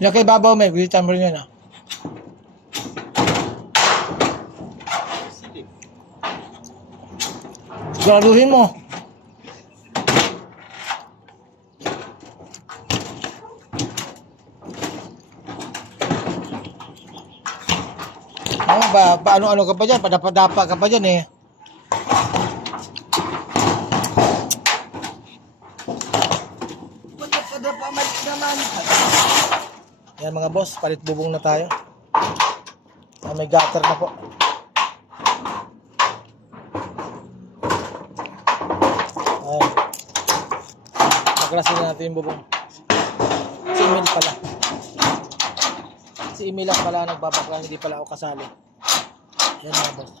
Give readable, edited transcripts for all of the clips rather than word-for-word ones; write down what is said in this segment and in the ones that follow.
Yung kay babaw may, bilitan mo rin yun, ah. Siguraduhin mo. Ano ba, paano-ano ka pa dyan? Padapa-dapa ka pa dyan eh. Padapa naman. Yan mga boss, palit bubong na tayo. May gutter na po. Ayan. Maklasin na natin yung bubong. Si Emil pala. Si Emil lang pala nagbabakla, hindi pala ako kasali. Yan mga boss.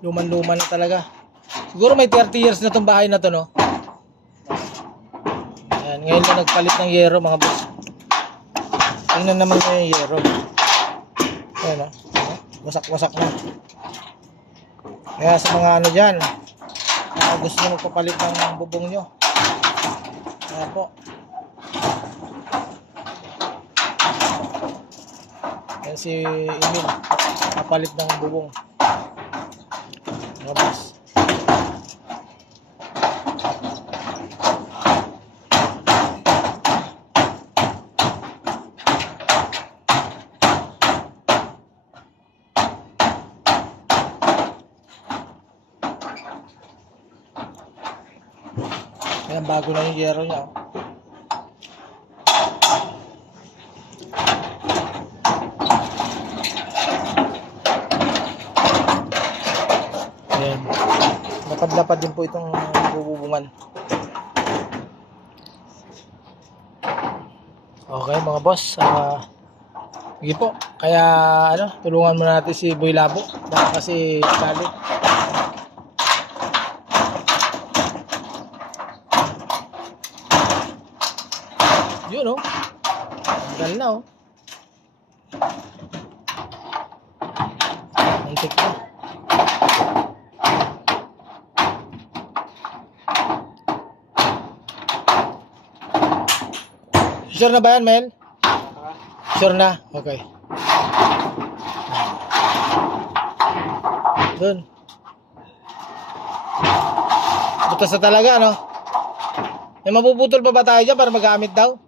Luman-luman na talaga. Siguro may 30 years na tong bahay na to, no? Ayan, ngayon na nagpalit ng yero, mga boss. Tingnan naman nyo yung yero. Ayan, no? Wasak-wasak na. Kaya sa mga ano dyan, gusto nyo magpapalit ng bubong nyo. Ayan po. Ayan si Emil, papalit ng bubong. Mga boss. Ayan, bago na yung yero niya, oh. Ayan. Lapad-lapad din po itong bububungan. Okay mga boss, sige po. Kaya ano, tulungan muna natin si Boy Labo. Baka kasi galit. Yun, oh. Tanggal na, oh. Antik na. Sure na ba yan, Mel? Sure na? Okay. Doon. Butas na talaga, no? May mapuputol pa ba tayo dyan para magamit daw?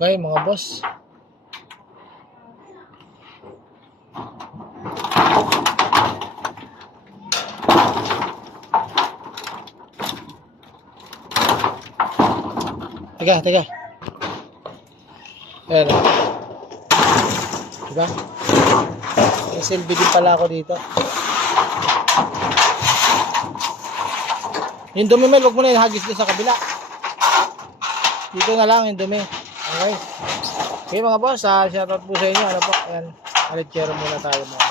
Okay mga boss. Teka. Ayan. Diba? May silbi din pala ako dito. Yung dumi, Mel, huwag mo na ihagis doon sa kabila. Dito na lang yung dumi. Okay. Okay mga boss, shoutout po sa inyo. Ano po? Ayan. Alitsero muna tayo mga.